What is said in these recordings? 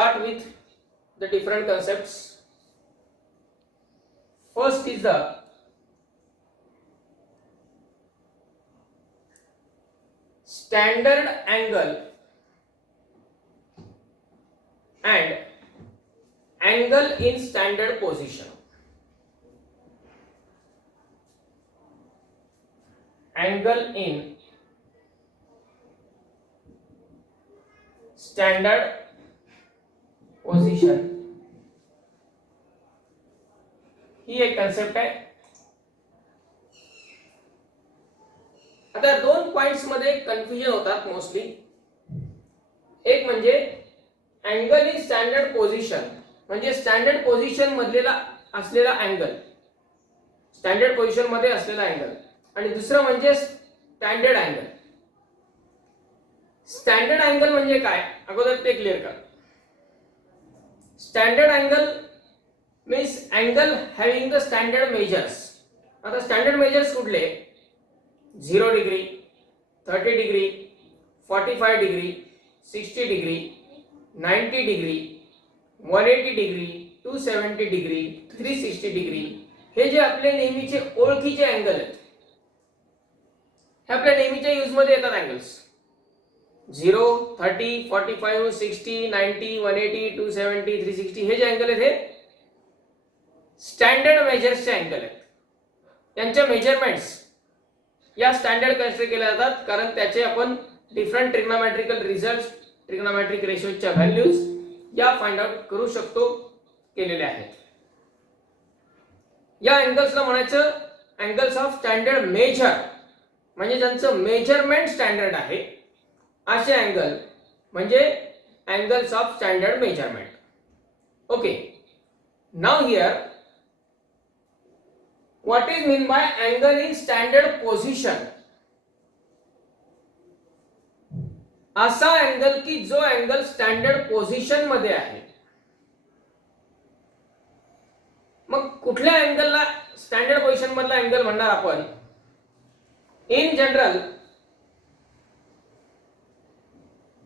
start with the different concepts. First is the standard angle and angle in standard position. Angle in standard position ही एक concept आहे. आता दोन points मध्ये confusion होतात mostly. एक म्हणजे अँगल इन स्टँडर्ड पोझिशन, म्हणजे स्टँडर्ड पोझिशन मधलेला असलेला अँगल, स्टँडर्ड पोझिशन मध्ये असलेला अँगल, आणि दुसरं म्हणजे स्टँडर्ड अँगल. स्टँडर्ड अँगल म्हणजे काय अगोदर ते क्लिअर कर. Standard angle means angle having the standard measures. आता स्टँडर्ड मेजर्स कुठले? 0 degree, 30 degree, 45 degree, 60 degree, 90 degree, 180 degree, 270 degree, 360 degree. हे जे आपले नेहमीचे ओळखीचे अँगल आहेत, हे आपल्या नेहमीच्या यूज मध्ये येतात अँगल्स. 0, 30, 45, 60, 90, 180, 270, 360 हे जे अँगल आहेत हे स्टँडर्ड मेजर्सचे अँगल आहेत. त्यांच्या मेजरमेंट्स या स्टँडर्ड कन्सिडर केल्या जातात, कारण त्याचे आपण डिफरंट ट्रिग्नोमेट्रिकल रिझल्ट्स, ट्रिग्नोमेट्रिक रेशोच्या व्हॅल्यूज या फाइंड आउट करू शकतो, केलेले आहेत. या अँगल्सला म्हणायचं अँगल्स ऑफ स्टँडर्ड मेजर, म्हणजे ज्यांचं मेजरमेंट स्टँडर्ड आहे असे अँगल म्हणजे angles of standard measurement. Okay, now here what is mean by angle in standard position? असा अँगल की जो अँगल स्टँडर्ड पोझिशन मध्ये आहे. मग कुठल्या अँगलला स्टँडर्ड पोझिशन मधला अँगल म्हणणार आपण? इन जनरल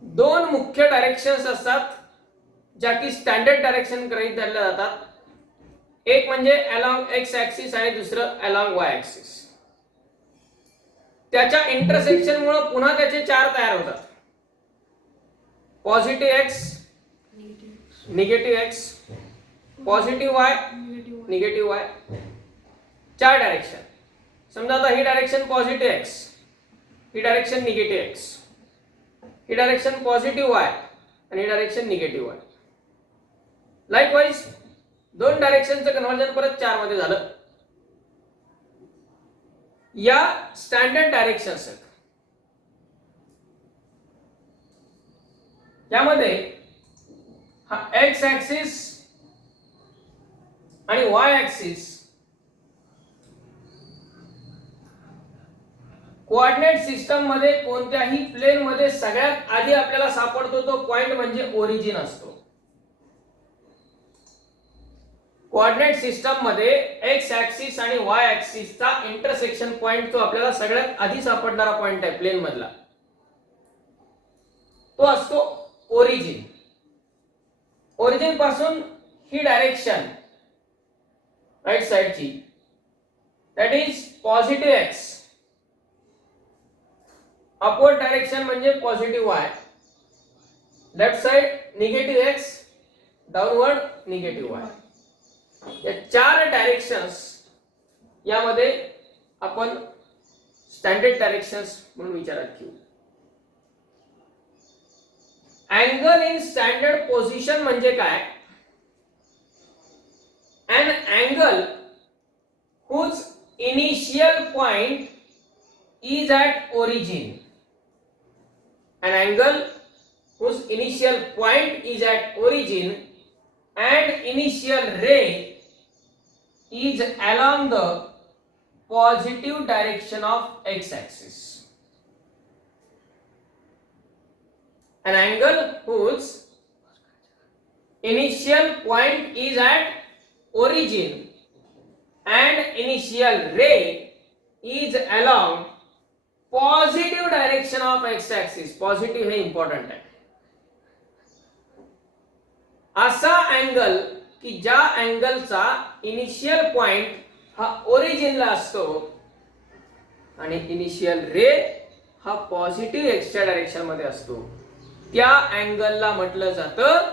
दोन मुख्य डायरेक्शन्स असतात ज्या की स्टँडर्ड डायरेक्शन गृहीत धरल्या जातात. एक म्हणजे अलॉंग एक्स ऍक्सिस आणि दुसरं अलॉंग वाय ऍक्सिस. त्याच्या इंटरसेक्शन मुळे पुन्हा त्याचे चार तयार होतात. Positive x, negative x, positive Y, negative Y. चार डायरेक्शन. समजा आता ही डायरेक्शन पॉझिटिव्ह एक्स, ही डायरेक्शन निगेटिव्ह एक्स, ही डायरेक्शन पॉझिटिव्ह वाय आणि ही डायरेक्शन निगेटिव्ह वाय. लाईकवाईज दोन डायरेक्शनचं कन्व्हर्जन परत 4 मध्ये झालं. या स्टँडर्ड डायरेक्शन्स आहेत. यामध्ये हा एक्स ऍक्सिस आणि वाय ऍक्सिस कोऑर्डिनेट सिस्टम मध्ये कोणत्याही प्लेन मध्ये सगळ्यात आधी आपल्याला सापडतो तो पॉइंट म्हणजे ओरिजिन असतो. कोऑर्डिनेट सिस्टम मध्ये एक्स ऍक्सिस आणि वाय ऍक्सिसचा इंटरसेक्शन पॉइंट तो आपल्याला सगळ्यात आधी सापडणारा पॉइंट आहे प्लेन मधला, तो असतो ओरिजिन. ओरिजिन पासून ही डायरेक्शन राईट साइडची that is positive X, upward direction म्हणजे positive Y, left side negative X, downward negative Y. या चार डायरेक्शन्स यामध्ये आपण स्टँडर्ड डायरेक्शन्स म्हणून विचारात घेऊ. अँगल इन स्टँडर्ड पोझिशन म्हणजे काय? an angle whose initial point is at origin. An angle whose initial point is at origin and initial ray is along the positive direction of x-axis. An angle whose initial point is at origin and initial ray is along positive direction of x-axis. Positive है important है. असा angle की ज्या अँगलचा initial point हा ओरिजिनला असतो आणि initial रे हा positive एक्सच्या डायरेक्शन मध्ये असतो, त्या अँगलला म्हटलं जातं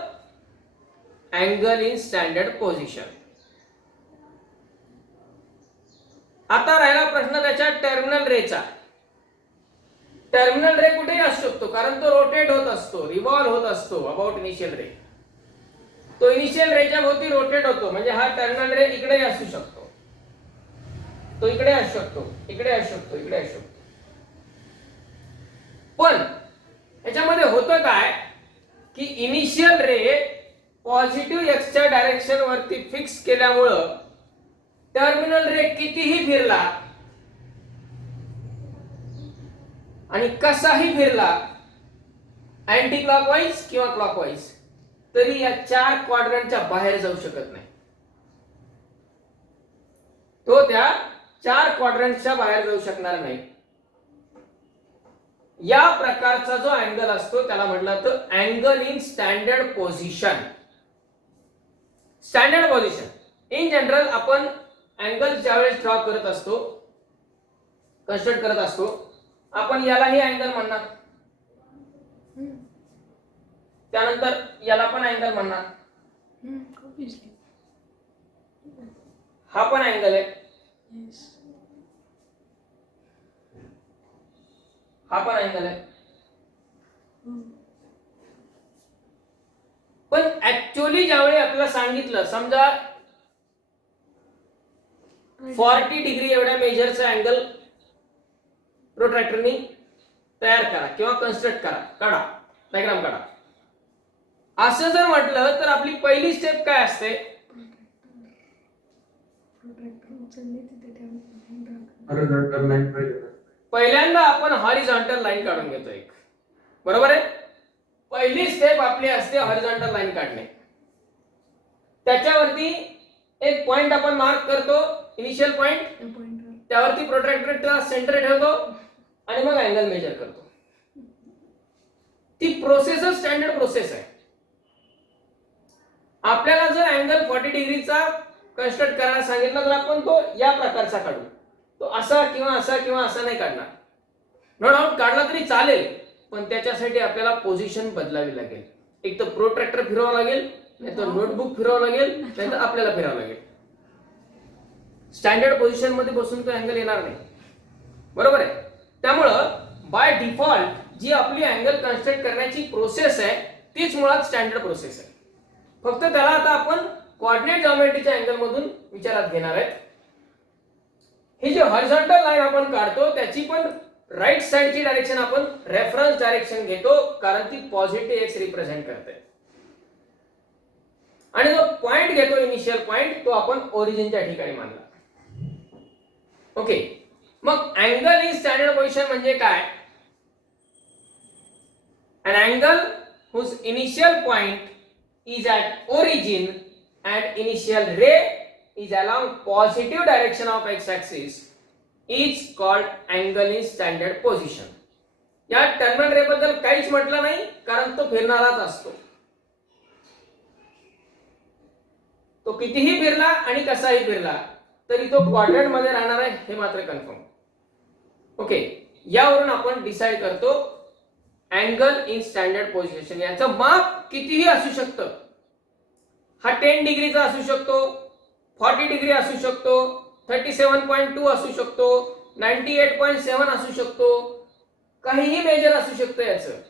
अँगल इन स्टँडर्ड पोझिशन. आता राहिला प्रश्न त्याच्या टर्मिनल रेचा. टर्मिनल रे कुठेही असू शकतो कारण तो रोटेट होत असतो, रिव्हॉल्व होत असतो अबाउट इनिशियल रे. तो इनिशियल रेच्या भोवती रोटेट होतो, म्हणजे हा टर्मिनल रे इकडे असू शकतो, तो इकडे असू शकतो, इकडे असू शकतो, इकडे असू शकतो. पण याच्यामध्ये होतं काय की इनिशियल रे पॉझिटिव्ह एक्सच्या डायरेक्शन वरती फिक्स केल्यामुळं टर्मिनल रे कितीही फिरला आणि कसाही फिरला, अँटी क्लॉकवाईज किंवा क्लॉकवाईज, तरी या 4 क्वाड्रंटच्या बाहेर जाऊ शकत नाही. तो त्या 4 क्वाड्रंटच्या बाहेर जाऊ शकणार नाही. या प्रकारचा जो अँगल असतो त्याला म्हटलं जातं angle in standard position. Standard position in general आपण अँगल ज्यावेळेस ड्रॉ करत असतो, कन्स्ट्रक्ट करत असतो, आपण यालाही अँगल म्हणणार, त्यानंतर याला पण अँगल म्हणणार, हा पण अँगल आहे, हा पण अँगल आहे. पण ऍक्च्युअली ज्यावेळी आपल्याला सांगितलं समजा 40 डिग्री एवढ्या मेजरचा अँगल प्रोट्रॅक्टरनी तयार करा किंवा कन्स्ट्रक्ट करा, काढा, डायग्राम काढा, असं जर म्हटलं तर आपली पहिली स्टेप काय असते? पहिल्यांदा आपण हॉरिझॉन्टल लाईन काढून घेतो एक, बरोबर आहे. पहिली स्टेप आपली असते हॉरिझॉन्टल लाईन काढणे. त्याच्यावरती एक पॉइंट आपण मार्क करतो, इनिशियल पॉइंट, त्यावरती प्रोट्रॅक्टरचा सेंटर ठेवतो आणि मग अँगल मेजर करतो. ती प्रोसेस स्टँडर्ड प्रोसेस आहे. आपल्याला जर अँगल 40 डिग्रीचा कन्स्ट्रक्ट करायला सांगितलं तर आपण तो या प्रकारचा काढू, तो असा किंवा असा किंवा असा नाही काढणार. नो डाऊट काढला तरी चालेल, पण त्याच्यासाठी आपल्याला पोझिशन बदलावी लागेल. एक तर प्रोट्रॅक्टर फिरवावं लागेल, नाही तर नोटबुक फिरवावं लागेल, नाही तर आपल्याला फिरावं लागेल. स्टँडर्ड पोझिशन मध्ये बसून तो अँगल येणार नाही, बरोबर आहे. त्यामुळं बाय डिफॉल्ट जी आपली अँगल कन्स्ट्रक्ट करण्याची प्रोसेस आहे तीच मुळात स्टँडर्ड प्रोसेस आहे. फक्त त्याला आता आपण कोऑर्डिनेट जॉमेट्रीच्या अँगल मधून विचारात घेणार आहेत. ही जी हॉरिझॉन्टल लाईन आपण काढतो त्याची पण राईट साइडची डायरेक्शन आपण रेफरन्स डायरेक्शन घेतो, कारण ती पॉझिटिव्ह एक्स रिप्रेझेंट करते. आणि जो पॉइंट घेतो इनिशियल पॉइंट तो आपण ओरिजिनच्या ठिकाणी मानला. ओके, मग अँगल इन स्टँडर्ड पोझिशन म्हणजे काय? An angle whose initial point is at origin and initial ray is along positive direction of x-axis is called angle in standard position. या terminal रे बद्दल काहीच म्हटलं नाही कारण तो फिरणाराच असतो. तो कितीही फिरला आणि कसाही फिरला तरी तो क्वाड्रंट मध्ये राहणार आहे हे मात्र कन्फर्म. ओके, यावरून आपण डिसाइड करतो अँगल इन स्टँडर्ड पोझिशन. याचं माप कितीही असू शकतं. हा 10 डिग्रीचा असू शकतो, 40 डिग्री असू शकतो, 37.2 असू शकतो, 98.7 असू शकतो, काहीही मेजर असू शकतं याचं.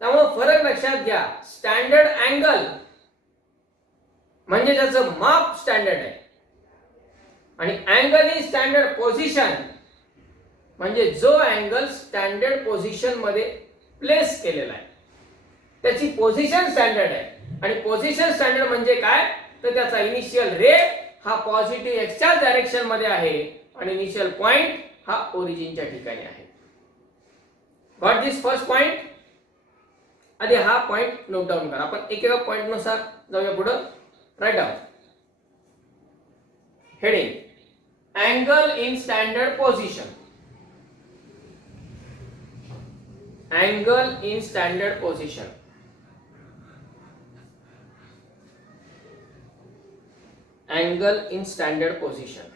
त्यामुळे फरक लक्षात घ्या. स्टँडर्ड अँगल म्हणजे ज्याचं माप स्टँडर्ड आहे आणि अँगल इन स्टँडर्ड पोझिशन म्हणजे जो अँगल स्टँडर्ड पोझिशन मध्ये प्लेस केलेला आहे त्याची पोझिशन स्टँडर्ड आहे. आणि पोझिशन स्टँडर्ड म्हणजे काय तर त्याचा इनिशियल रे हा पॉझिटिव्ह एक्सच्या डायरेक्शन मध्ये आहे आणि इनिशियल पॉइंट हा ओरिजिनच्या ठिकाणी आहे. गॉट दिस फर्स्ट पॉइंट? आधी हा पॉइंट नोट डाऊन करा. आपण एक एक पॉइंट नुसार जाऊया पुढे. Write down. Heading angle in standard position. Angle in standard position. angle in standard position.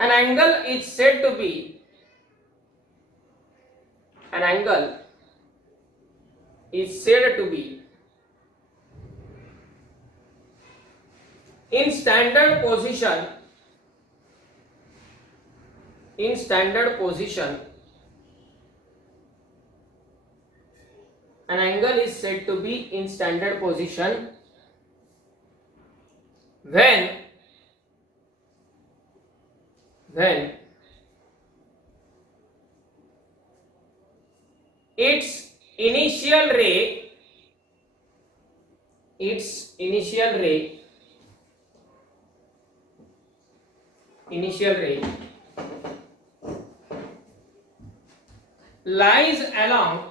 An angle is said to be in standard position an angle is said to be in standard position when its initial ray lies along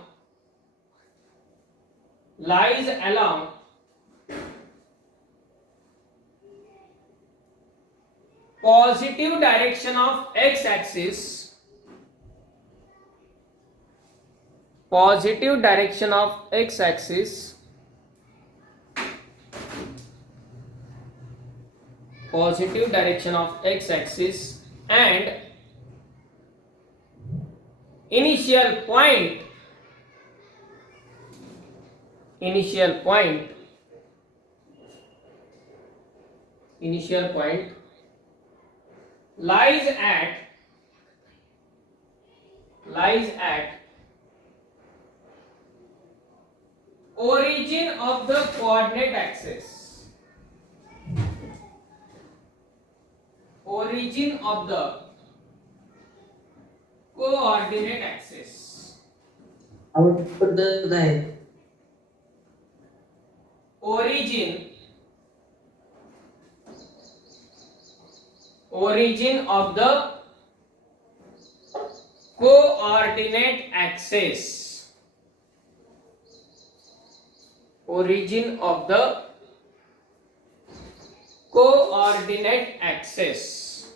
positive direction of x axis, and initial point lies at origin of the coordinate axis, origin of the coordinate axis, origin of the coordinate axis, origin of the coordinate axis,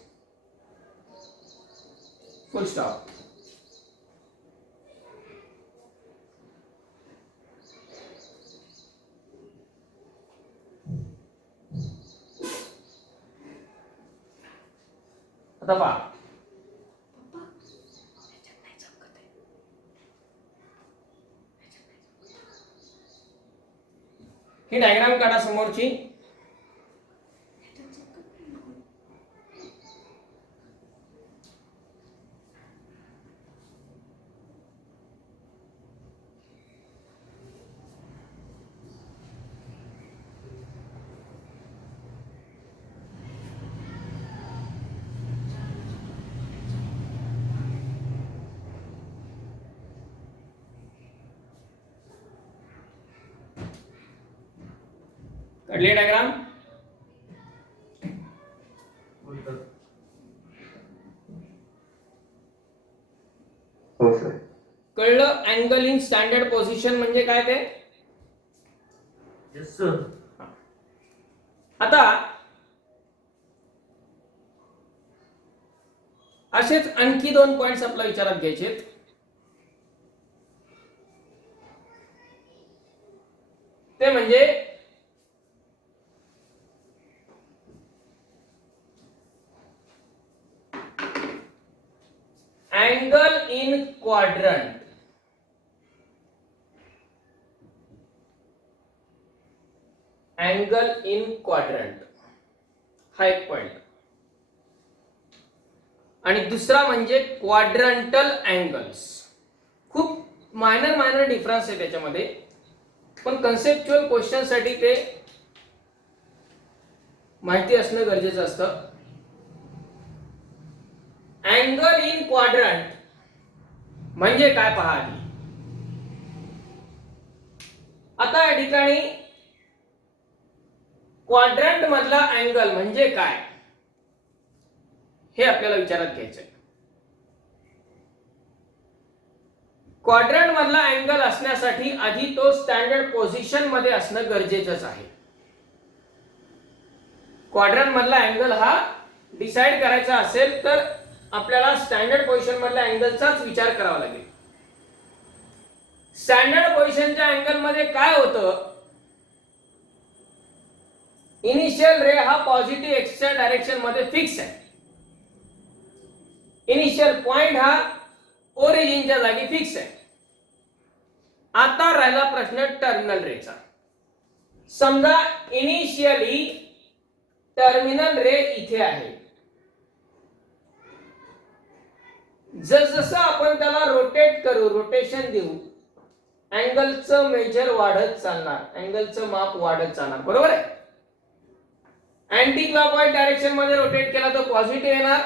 full stop. आता पहा, ही diagram काढा समोरची. काढली diagram. हो sir. कळलं angle in standard position म्हणजे काय ते? Yes sir. आता असेच आणखी 2 पॉइंट्स आपल्या विचारात घ्यायचे. ते म्हणजे angle in quadrant, angle in quadrant हा एक पॉइंट. आणि दुसरा म्हणजे क्वाड्रंटल अँगल्स. खूप मायनर डिफरन्स आहे त्याच्यामध्ये, पण कन्सेप्च्युअल क्वेश्चन साठी ते माहिती असणं गरजेचं असतं. अँगल इन क्वाड्रंट म्हणजे काय पहा आधी. आता या ठिकाणी क्वाड्रंट मधला अँगल म्हणजे काय हे आपल्याला विचारात घ्यायचंय. क्वाड्रंट मधला अँगल असण्यासाठी आधी तो स्टँडर्ड पोझिशन मध्ये असणं गरजेचंच आहे. क्वाड्रंट मधला अँगल हा डिसाइड करायचा असेल तर आपल्याला स्टँडर्ड पोझिशन मधल्या अँगलचाच विचार करावा लागेल. स्टँडर्ड पोझिशनच्या अँगल मध्ये काय होतं, इनिशियल रे हा पॉझिटिव्ह एक्सच्या डायरेक्शन मध्ये फिक्स आहे. इनिशियल पॉइंट हा ओरिजिनच्या जागी फिक्स आहे. आता राहिला प्रश्न टर्मिनल रेचा. समजा इनिशियली टर्मिनल रे इथे आहे. जसं आपण त्याला रोटेट करू, रोटेशन देऊ, अँगलचं मेजर वाढत चालणार, अँगलचं माप वाढत चालणार. बरोबर आहे. अँटी क्लॉकवाईज डायरेक्शन मध्ये रोटेट केला तर पॉझिटिव्ह येणार,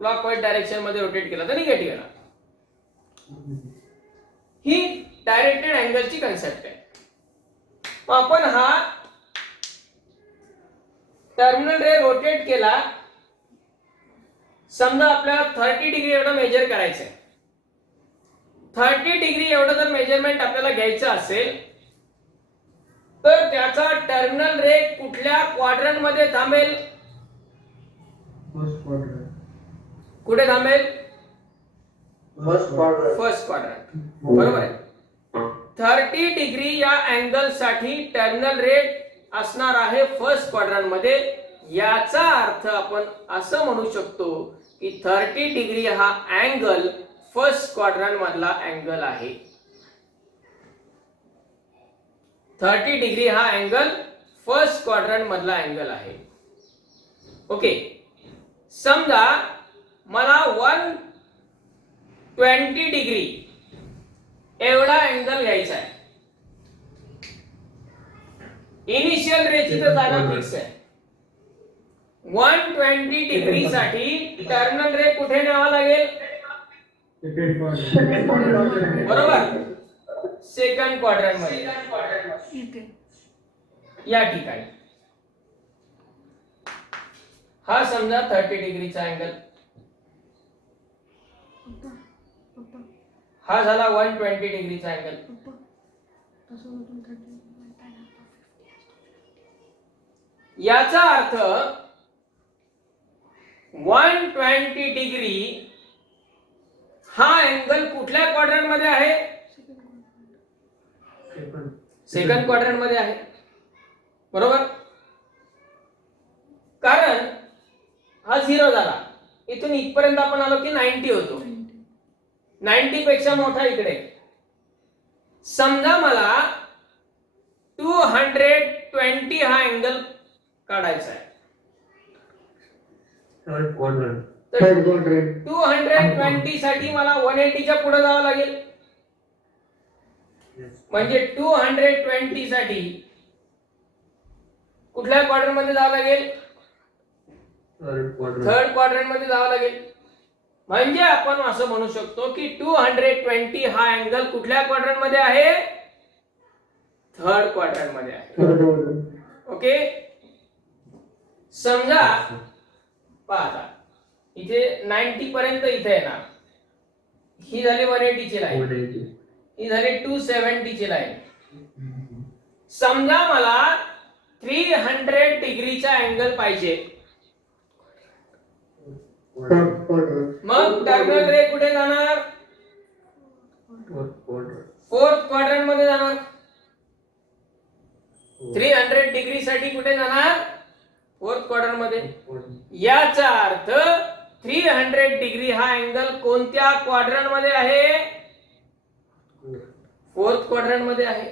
क्लॉकवाईज डायरेक्शन मध्ये रोटेट केला तर निगेटिव्ह येणार. ही डायरेक्टेड अँगलची कन्सेप्ट आहे. आपण हा टर्मिनल रे रोटेट केला. समजा आपल्याला 30 डिग्री एवढं मेजर करायचं आहे. 30 डिग्री एवढं जर मेजरमेंट आपल्याला घ्यायचं असेल तर त्याचा टर्मिनल रे कुठल्या क्वाड्रंट मध्ये थांबेल? कुठे थांबेल? First quadrant. बरोबर आहे. 30 डिग्री या अँगल साठी टर्मिनल रे असणार आहे फर्स्ट क्वाड्रंट मध्ये. याचा अर्थ आपण असं म्हणू शकतो की 30 डिग्री हा अँगल फर्स्ट क्वाड्रंट मधला अँगल आहे. 30 डिग्री हा अँगल फर्स्ट क्वाड्रंट मधला अँगल आहे. ओके. समजा मला 120 डिग्री एवढा अँगल घ्यायचा आहे. इनिशियल रेची तर जागा फिक्स आहे. 120 डिग्री साठी टर्मिनल रे कुठे न्यावा लागेल? बरोबर, सेकंड क्वाड्रंट मध्ये, या ठिकाणी. हा समजा 30 डिग्रीचा अँगल, हा झाला 120 डिग्रीचा अँगल. याचा अर्थ 120 डिग्री हा अँगल कुठल्या क्वाड्रंट मध्ये आहे? सेकंड क्वाड्रंट मध्ये आहे. बरोबर. कारण हा 0 झाला, इथून इथपर्यंत आपण आलो की 90 होतो. 90 पेक्षा मोठा इकडे. समजा मला 220 हा अँगल काढायचा आहे. Third quadrant. 220 साठी मला 180 च्या पुढे जावं लागेल. म्हणजे 220 साठी कुठल्या क्वाड्रंट मध्ये जावं लागेल? थर्ड क्वाड्रंट मध्ये जावं लागेल. म्हणजे आपण असं म्हणू शकतो की 220 हा अँगल कुठल्या क्वाड्रंट मध्ये आहे? थर्ड क्वाड्रंट मध्ये आहे. ओके. समजा पहा, इथे 90 पर्यंत इथे येणार. ही झाली 180 ची लाईन, ही झाली 270 ची लाईन. समजा मला 300 डिग्रीचा अँगल पाहिजे. मग टर्मिनल रे कुठे जाणार? फोर्थ क्वाड्रंट मध्ये जाणार. 300 डिग्री साठी कुठे जाणार? फोर्थ क्वाड्रंट मध्ये. याचा अर्थ 300 डिग्री हा अँगल कोणत्या क्वाड्रंट मध्ये आहे? फोर्थ क्वाड्रंट मध्ये आहे.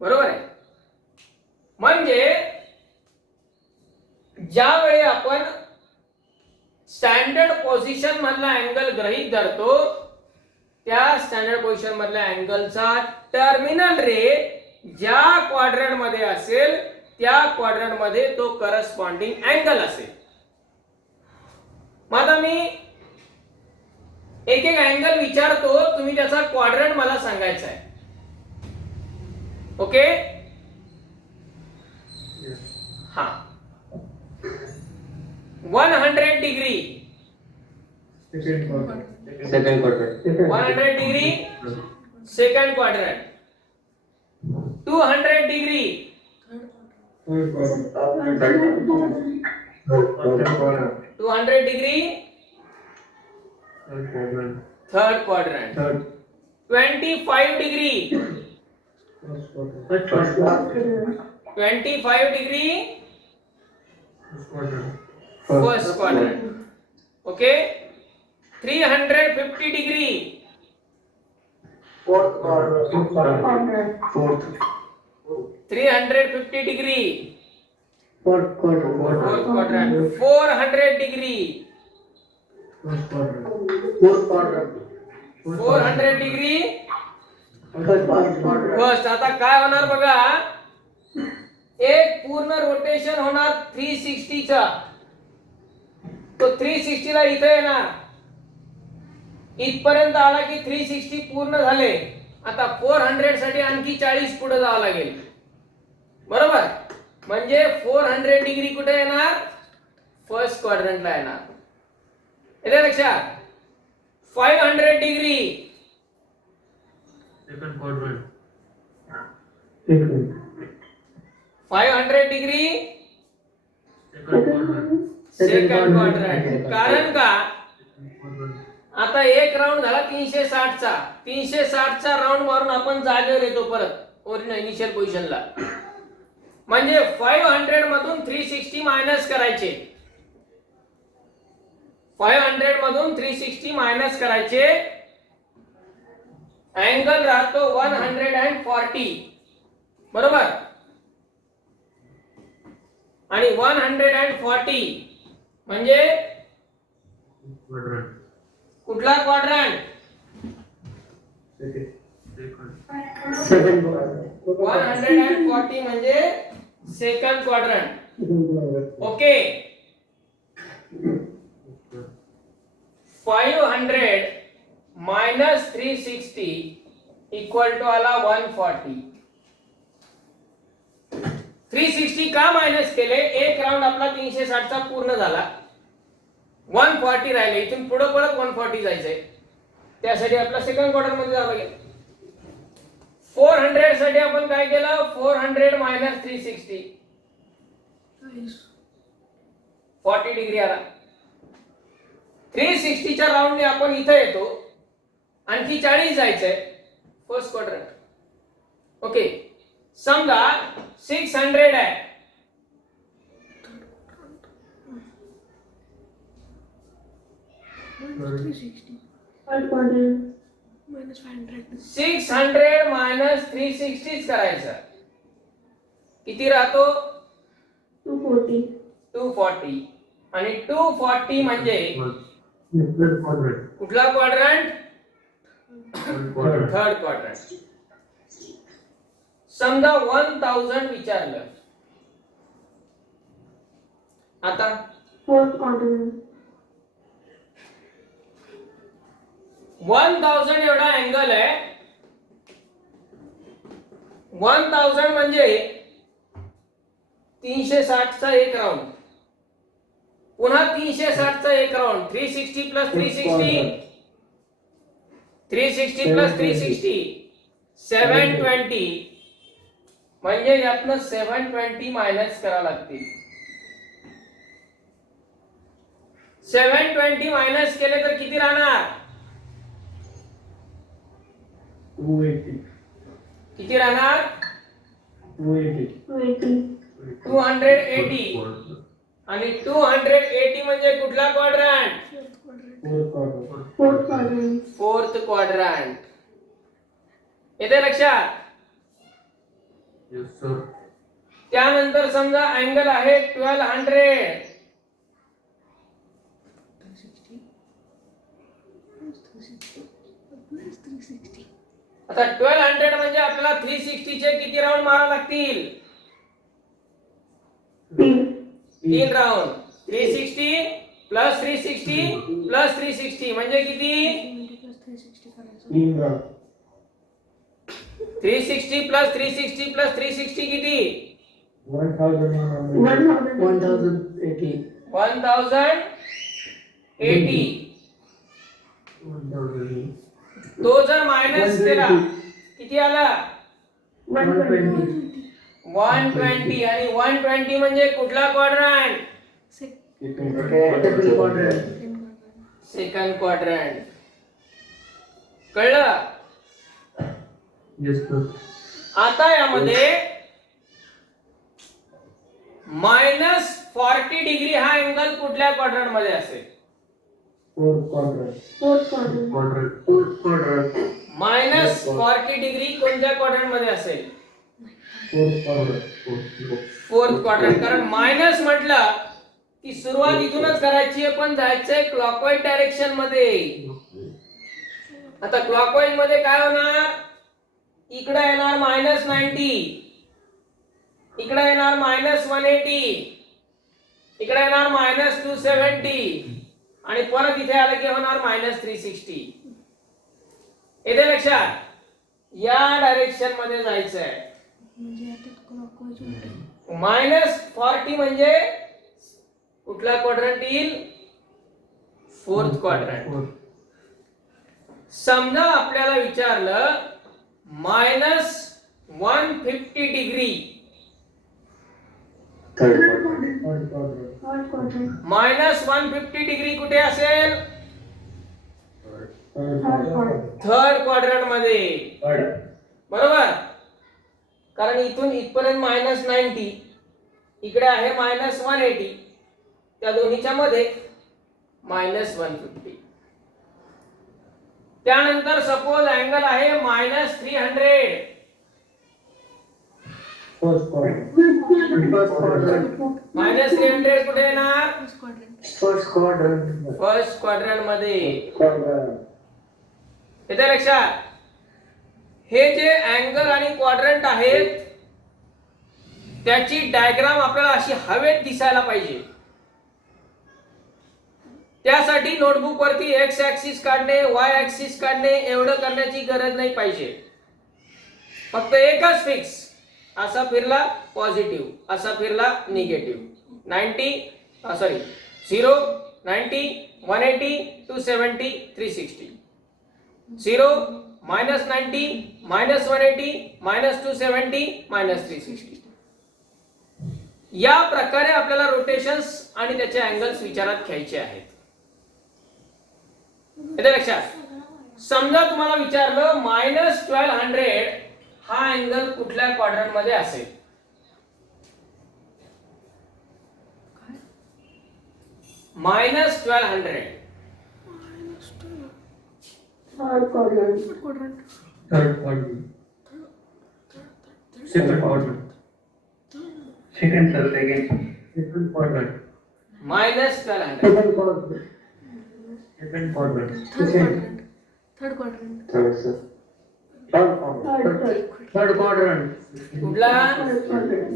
बरोबर आहे. म्हणजे ज्यावेळी आपण स्टँडर्ड पोझिशन मधला अँगल गृहीत धरतो, त्या स्टँडर्ड पोझिशन मधल्या अँगलचा टर्मिनल रे ज्या क्वाड्रंट मध्ये असेल त्या क्वाड्रंट मध्ये तो करस्पॉन्डिंग अँगल असेल. मग आता मी एक एक अँगल विचारतो, तुम्ही त्याचा क्वाड्रंट मला सांगायचा आहे. ओके. हा 100 degree, second quadrant. 100 degree second quadrant. 200 degree third quadrant. 200 degree Third quadrant. Third quadrant. Third. 25 degree. First quadrant. First quadrant. 25 degree First quadrant. First quadrant. Okay. 350 degree Fourth quadrant. Fourth. 350 degree Fourth quadrant. Fourth quadrant. 400 degree First quadrant. Fourth quadrant. 400 degree First quadrant. First. आता काय होणार बघा, एक पूर्ण rotation होणार 360 चा. तो 360 ला इथे येणार, इथपर्यंत आला की 360 पूर्ण झाले. आता 400 साठी आणखी 40 पुढे जावं लागेल. बरोबर. म्हणजे 400 डिग्री कुठे येणार, फर्स्ट क्वाड्रंटला येणार. येते लक्षात. 500 degree Second quadrant. Second. 500 degree Second quadrant. Second quadrant. कारण का, Quadrant. आता एक राऊंड झाला 360 चा. 360 चा राऊंड मारून आपण जागेवर येतो परत ओरिजिनल इनिशियल पोझिशनला. म्हणजे 500 मधून 360 मायनस करायचे. 500 मधून 360 मायनस करायचे. अँगल राहतो 140. बरोबर. आणि 140 म्हणजे Quadrant. कुठला क्वाड्रंट, Second. Second quadrant. 140 म्हणजे second quadrant. Okay. 500 minus 360 equal to आला 140. 360 का मायनस केले, एक राऊंड आपला 360 चा पूर्ण झाला, 140 राहिले. इथून पुढे परत 140 जायचंय. त्यासाठी आपला सेकंड क्वार्टर मध्ये जावं लागेल. 400 साठी आपण काय केलं, 400 मायनस 360 40 डिग्री आला. 360 च्या राऊंडने आपण इथे येतो, आणखी 40 जायचंय फर्स्ट क्वाड्रंट. ओके. समजा 600 आहे. Third quadrant. Minus 500. 600 मायनस 360 करायचं. किती राहतो, 240. 240. आणि 240 म्हणजे Third quadrant. कुठला quadrant, Third quadrant. Third quadrant. समजा 1000 विचारलं. आता Fourth quadrant. 1000 एवढा अँगल आहे. 1000 म्हणजे 360 चा एक राऊंड, पुन्हा 360 चा एक राऊंड. 360 plus 360, 360 plus 360 720. म्हणजे यातनं 720 मायनस करावं लागतील. 720 मायनस केले तर किती राहणार, 280. किती राहणार, 280. 280. आणि 280 म्हणजे कुठला quadrant, Fourth quadrant. Fourth quadrant. Fourth quadrant. येते लक्षात. Yes, sir. त्यानंतर समजा अँगल आहे 1200. आता 1200 म्हणजे आपल्याला 360 चे किती राऊंड मारा लागतील, 3 राऊंड. 360 प्लस 360 प्लस 360 म्हणजे किती, 3 round. 360 प्लस 360 प्लस 360 किती, 1080. 1080. 1080. तो जर मायनस केला किती आला, 120. 120. आणि 120 म्हणजे कुठला quadrant, Second quadrant. Second quadrant. कळलं? Yes, sir. आता यामध्ये -40 डिग्री हा अँगल कुठल्या क्वाड्रंट मध्ये असेल? Fourth quadrant. Fourth quadrant. Quadrant. Fourth quadrant. -40 degree कोणत्या क्वाड्रंट मध्ये असेल? Fourth quadrant. Fourth quadrant. कारण मायनस म्हटलं की सुरुवात इथूनच करायची आहे, पण जायचंय क्लॉकवाईज डायरेक्शन मध्ये. आता क्लॉकवाईज मध्ये काय होणार? इकडे येणार -90, इकडे येणार -180, इकडे येणार -270 आणि परत इथे आलं की होणार -360. येते लक्षात? या डायरेक्शन मध्ये जायचंय. म्हणजे आता clockwise उलटे. -40 म्हणजे कुठला क्वाड्रंट येईल? Fourth quadrant. Fourth. समजा आपल्याला विचारलं -150 degree, Third quadrant. Third quadrant. -150 degree कुठे असेल? Third quadrant. थर्ड क्वाड्रंट मध्ये. Third. बरोबर? कारण इथून इथपर्यंत -90, इकडे आहे -180, त्या दोन्हीच्या मध्ये -150. त्यानंतर सपोज अँगल आहे -300. First quadrant. First quadrant. -300 कुठे येणार? First quadrant. First quadrant. First quadrant मध्ये. Quadrant. येते लक्षात? हे जे अँगल आणि क्वाड्रंट आहेत त्याची डायग्राम आपल्याला अशी हवेत दिसायला पाहिजे. त्यासाठी नोटबुक वरती एक्स ऍक्सिस काढणे, वाय ऍक्सिस काढणे एवढं करण्याची गरज नाही पाहिजे. फक्त एकच फिक्स, असा फिरला पॉझिटिव्ह, असा फिरला निगेटिव्ह. 0, 90, 180, 270, 360. 0, -90, -180, -270, -360. या प्रकारे आपल्याला रोटेशन्स आणि त्याचे अँगल्स विचारात घ्यायचे आहेत. येते लक्षात? समजा तुम्हाला विचारलं -1200 हा अँगल कुठल्या क्वाड्रंट मध्ये असेल? -1200 Third quadrant. Third quadrant. Second quadrant. Second, sir, second. Second quadrant. -1200. Second quadrant. Second quadrant. Third quadrant. Third quadrant. Third, sir. Third quadrant. Third quadrant. कुठला? Third quadrant.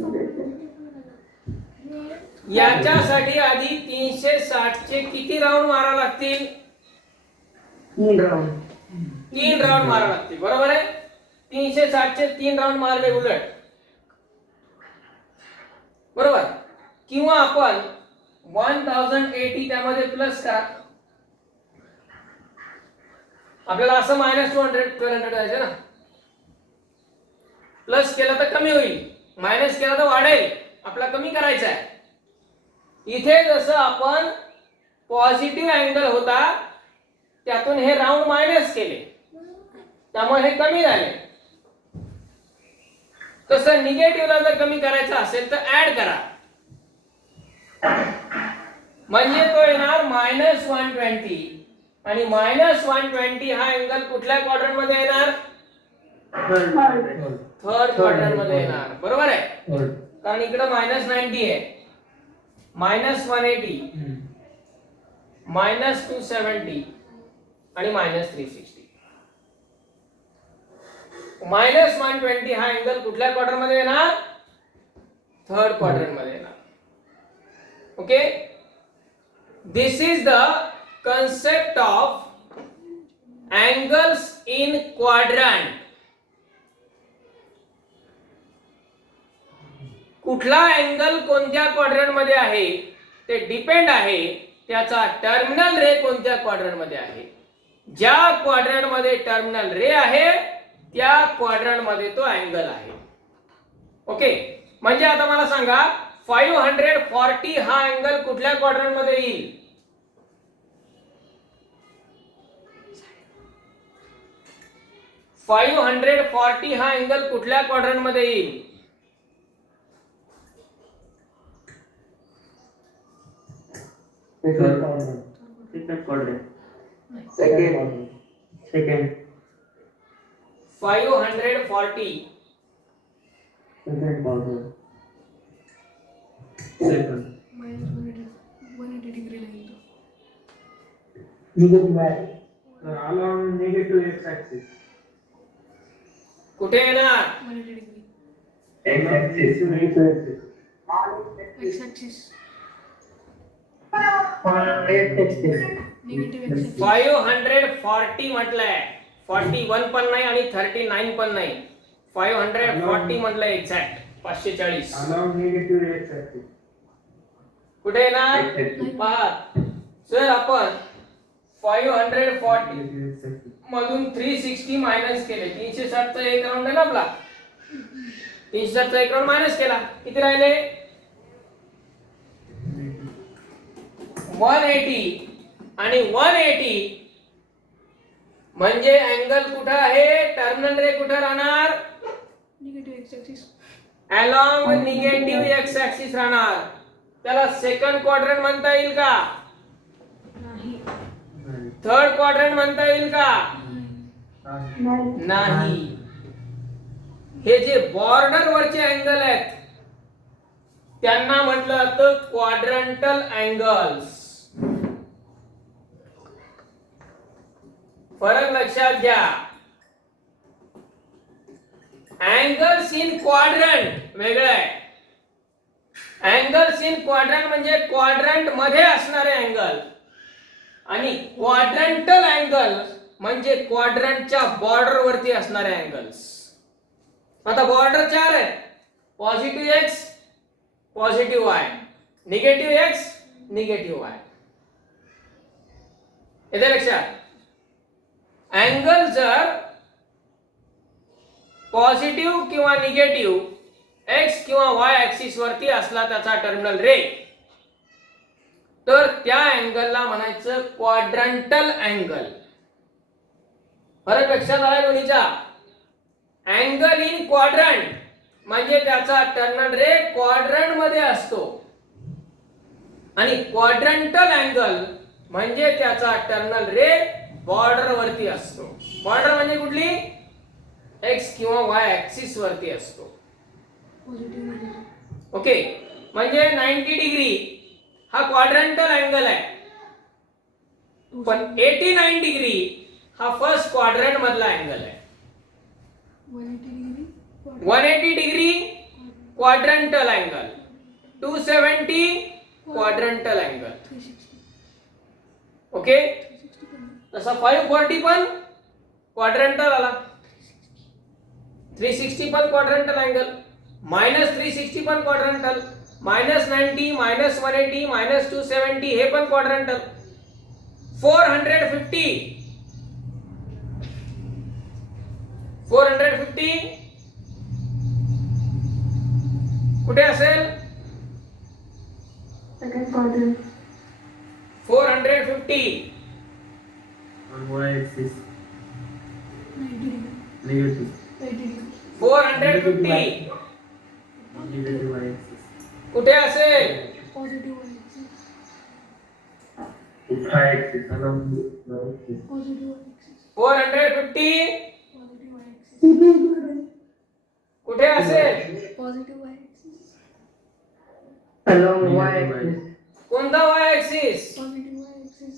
याच्यासाठी आधी 360 चे किती राऊंड मारावे लागतील? 3 round. 3 राऊंड मारावे लागतील. बरोबर आहे? 360 चे 3 राऊंड मारले उलट. बरोबर? किंवा आपण 1080 त्यामध्ये प्लस करा. आपल्याला असं -1200 जायचं ना. प्लस केलं तर कमी होईल, मायनस केलं तर वाढेल. आपला कमी करायचा आहे. इथे जसं आपण पॉझिटिव्ह अँगल होता त्यातून हे राऊंड मायनस केले, त्यामुळे हे कमी झाले. तसं निगेटिव्हला जर कमी करायचं असेल तर ऍड करा, म्हणजे तो येणार -120 आणि -120 हा अँगल कुठल्या क्वाड्रंट मध्ये येणार? थर्ड क्वाड्रंट मध्ये येणार. बरोबर आहे? Third. कारण इकडे -90 आहे, -180, -270 आणि -360. -120 हा अँगल कुठल्या क्वाड्रंट मध्ये येणार? थर्ड क्वाड्रंट मध्ये येणार. Okay, this is the concept of angles in quadrant. कुठला अँगल कोणत्या क्वाड्रंट मध्ये आहे ते डिपेंड आहे त्याचा टर्मिनल रे कोणत्या क्वाड्रंट मध्ये आहे. ज्या क्वाड्रंट मध्ये टर्मिनल रे आहे त्या क्वाड्रंट मध्ये तो अँगल आहे. ओके, म्हणजे आता मला सांगा 540 हा अँगल कुठल्या क्वाड्रंट मध्ये येईल? 540 हा अँगल कुठल्या क्वाड्रंट मध्ये येईल? Second quadrant. Second quadrant. Second quadrant. Second. 540 Second quadrant. Second. minus 180 degree ला येईल तो. Negative y. Along negative x-axis. कुठे येणार? 180 degree. X-axis. Negative axis. X axis. Negative x-axis. Negative x axis. 540 म्हटलंय. 41 पण नाही आणि 39 पण नाही. 540 म्हटलंय एक्झॅक्ट. 540 Along negative x-axis. कुठे येणार? X-axis. पहा सर, आपण 540 Negative x-axis. मधून 360 मायनस केले. 360 चा एक राऊंड आहे ना आपला. 360 चा एक राऊंड मायनस केला. किती राहिले? 180 आणि 180 म्हणजे अँगल कुठं आहे? टर्मिनल रे कुठं राहणार? Negative x axis. Along negative x axis राहणार. त्याला सेकंड क्वाड्रंट म्हणता येईल का? नाही. थर्ड क्वाड्रंट म्हणता येईल का? नाही. नाही. हे जे बॉर्डर वरचे अँगल आहेत त्यांना म्हटलं जातं क्वाड्रंटल अँगल्स. फरक लक्षात घ्या. अँगल्स इन क्वाड्रंट वेगळं आहे. अँगल्स इन क्वाड्रंट म्हणजे क्वाड्रंट मध्ये असणारे अँगल आणि क्वाड्रंटल अँगल म्हणजे क्वाड्रंटच्या बॉर्डर वरती असणारे अँगल्स. आता बॉर्डर चार आहेत. Positive x, positive Y, negative x, negative Y. येते लक्षात. अँगल जर पॉझिटिव्ह किंवा निगेटिव्ह एक्स किंवा वाय ऍक्सिस वरती असला त्याचा टर्मिनल रे, तर त्या अँगलला म्हणायचं क्वाड्रंटल अँगल. फरक लक्षात आला दोन्हीचा. अँगल इन क्वाड्रंट म्हणजे त्याचा टर्मिनल रे क्वाड्रंट मध्ये असतो आणि क्वाड्रंटल अँगल म्हणजे त्याचा टर्मिनल रे बॉर्डर वरती असतो. बॉर्डर म्हणजे कुठली? एक्स किंवा वाय ऍक्सिस वरती असतो. Positive negative. ओके, म्हणजे 90 डिग्री हा क्वाड्रंटल अँगल आहे, पण 89 डिग्री हा फर्स्ट क्वाड्रंट मधला अँगल आहे. 180 degree. 180 degree quadrantal angle, 270 quadrantal angle. 360. Okay, 360 पण नाही. तसा 540 पण क्वाड्रंटल आला. 360 पण क्वाड्रंटल अँगल, -360 पण क्वाड्रंटल, -90, -180, -270 हे पण क्वाड्रंटल. 450 कुठे असेल? Second quadrant. 450 On y-axis. 90 degree. Negative. 80 degree. 450 Negative y-axis. कुठे असेल? Positive y axis. Y-axis. Along the y-axis. Positive y axis. 450 Positive y axis. कुठे असेल? Positive y axis. Along Negative y-axis. कोणता Y axis? Positive y axis.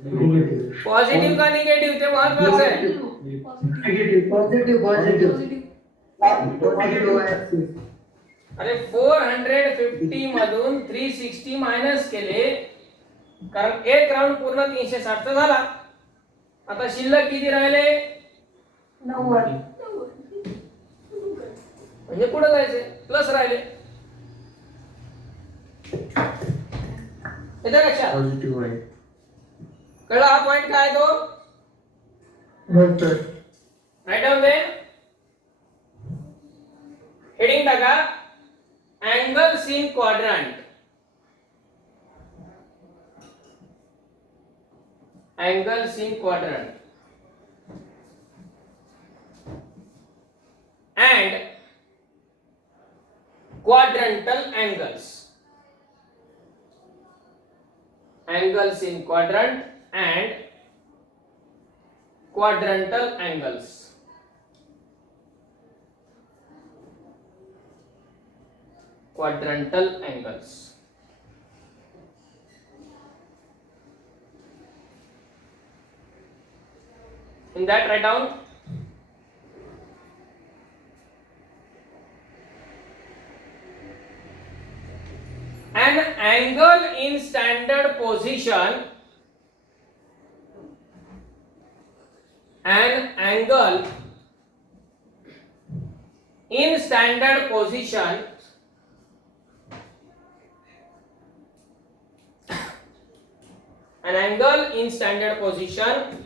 Negative. Positive का negative ते महत्वाचं आहे. Positive. Positive. Positive. Positive. Positive y-axis. अरे 450 मधून 360 minus केले कारण एक राऊंड पूर्ण 360 चा झाला. आता शिल्लक किती राहिले? 90. म्हणजे पुढे जायचे, प्लस राहिले. येतं लक्षात? Positive y. कळला हा पॉइंट काय आहे तो? हो सर. राईट डाऊन दे. हेडिंग टाका angles in quadrant. Angles in quadrant. and quadrantal angles. Angles in quadrant and quadrantal angles. Quadrantal angles. In that, write down an angle in standard position. An angle in standard position an angle in standard position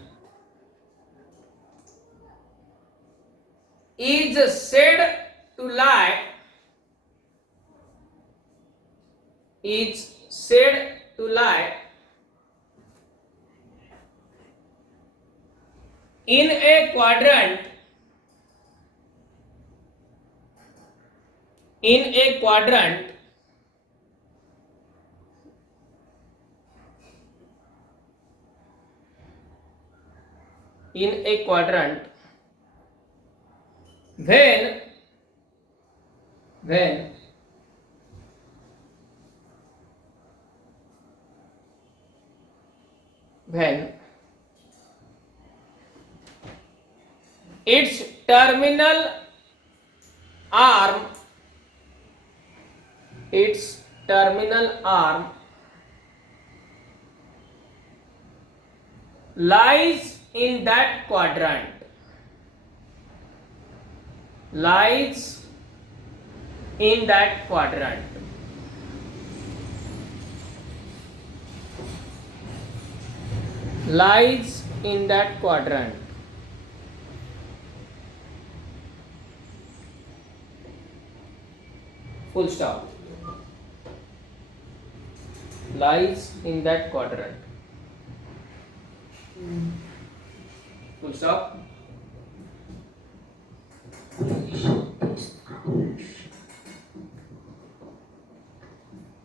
is said to lie in a quadrant when its terminal arm lies in that quadrant. Lies in that quadrant. Lies in that quadrant. Full stop. Lies in that quadrant. Full stop.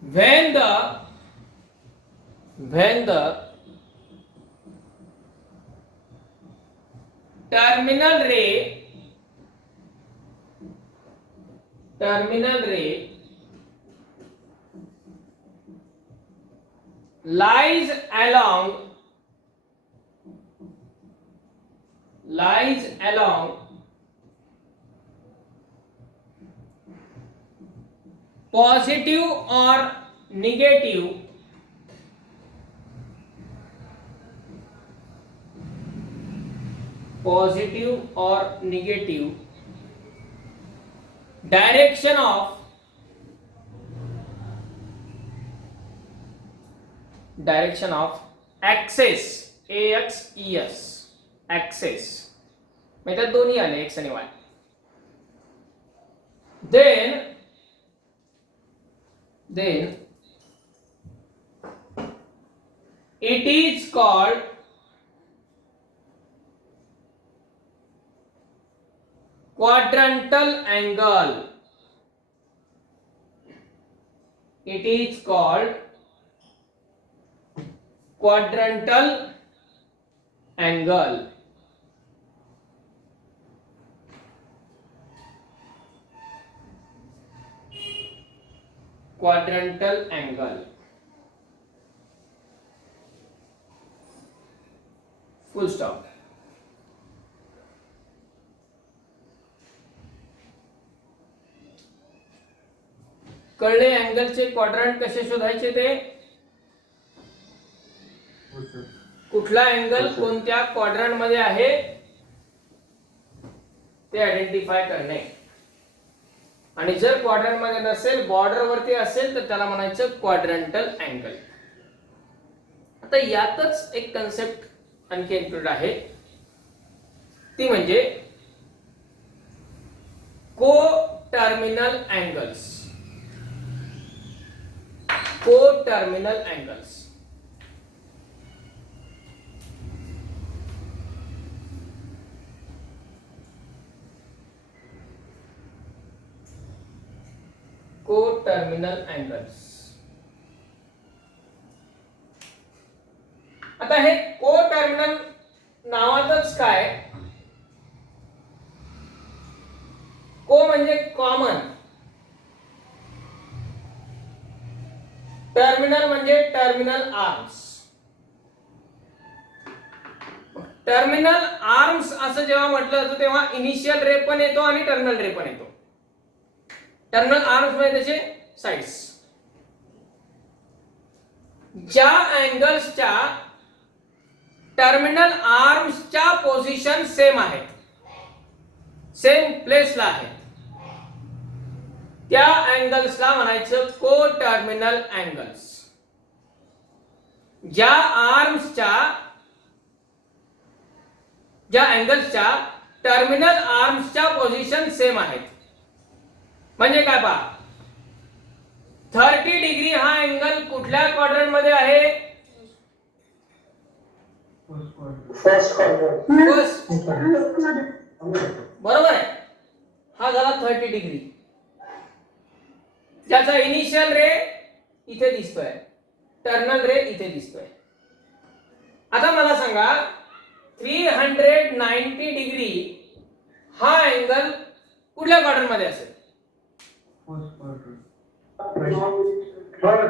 When the terminal ray lies along positive or negative direction of axis, axis म्हणजे दोन्ही आले x आणि y. then it is called quadrantal angle. It is called quadrantal angle. Quadrantal angle. Full stop. कळले अँगलचे quadrant कसे शोधायचे ते? हो sir. कुठला अँगल कोणत्या क्वाड्रंट मध्ये आहे ते आयडेंटिफाय करणे. आणि जर क्वाड्रंट मध्ये नसेल, बॉर्डर वरती असेल तर त्याला म्हणायचं क्वाड्रंटल अँगल. आता यातच एक कन्सेप्ट आणखी इन्क्लूड आहे, ती म्हणजे को terminal angles. Co-terminal angles. co-terminal angles. आता हे co-terminal नावातच काय, को म्हणजे कॉमन, टर्मिनल म्हणजे टर्मिनल आर्म्स. टर्मिनल आर्म्स असं जेव्हा म्हटलं जातं तेव्हा इनिशियल रे पण येतो आणि टर्मिनल रे पण येतो. टर्मिनल आर्म्स म्हणजे त्याचे साइड्स. ज्या अँगल्सच्या टर्मिनल आर्म्सच्या पोझिशन सेम आहेत, सेम प्लेसला आहेत, त्या अँगल्सला म्हणायचं को टर्मिनल अँगल्स. ज्या अँगल्सच्या टर्मिनल आर्म्सच्या पोझिशन सेम आहेत. म्हणजे काय पहा, 30 डिग्री हा अँगल कुठल्या क्वाड्रंट मध्ये आहे? First quadrant. फर्स्ट. बरोबर आहे. हा झाला 30 डिग्री, ज्याचा इनिशियल रे इथे दिसतोय, टर्मिनल रे इथे दिसतोय. आता मला सांगा 390 डिग्री हा अँगल कुठल्या क्वाड्रंट मध्ये असेल? Third.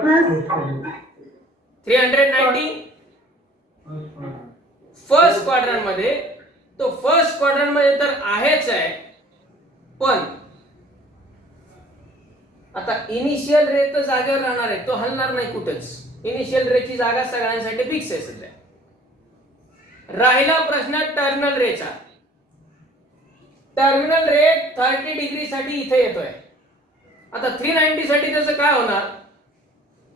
390 फर्स्ट क्वाड्रंट मध्ये. तो फर्स्ट क्वाड्रंट मध्ये तर आहेच आहे, पण आता इनिशियल रे तर जागेवर राहणार आहे, तो हलणार नाही कुठेच. इनिशियल रेची जागा सगळ्यांसाठी फिक्स आहे सध्या. राहिला प्रश्न टर्मिनल रेचा. टर्मिनल रे 30 डिग्री साठी इथे येतोय. आता 390 साठी त्याचं काय होणार?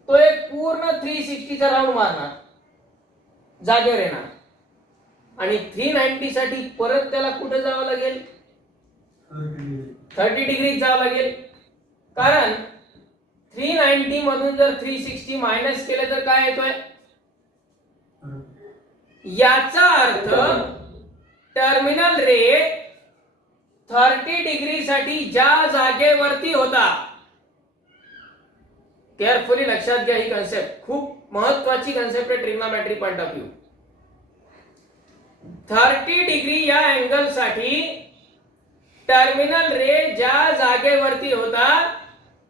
तो एक पूर्ण 360 चा राऊंड मारणार, जागेवर येणार, आणि 390 साठी परत त्याला कुठे जावं लागेल? 30 डिग्री जावं लागेल. कारण 390 मधून जर 360 मायनस केलं तर काय येतोय? याचा अर्थ टर्मिनल रे 30 डिग्री साठी ज्या जागेवरती होता, केअरफुली लक्षात घ्या, ही कन्सेप्ट खूप महत्वाची कन्सेप्ट आहे trigonometry point of view. 30 degree या अँगल साठी टर्मिनल रे ज्या जागेवरती होता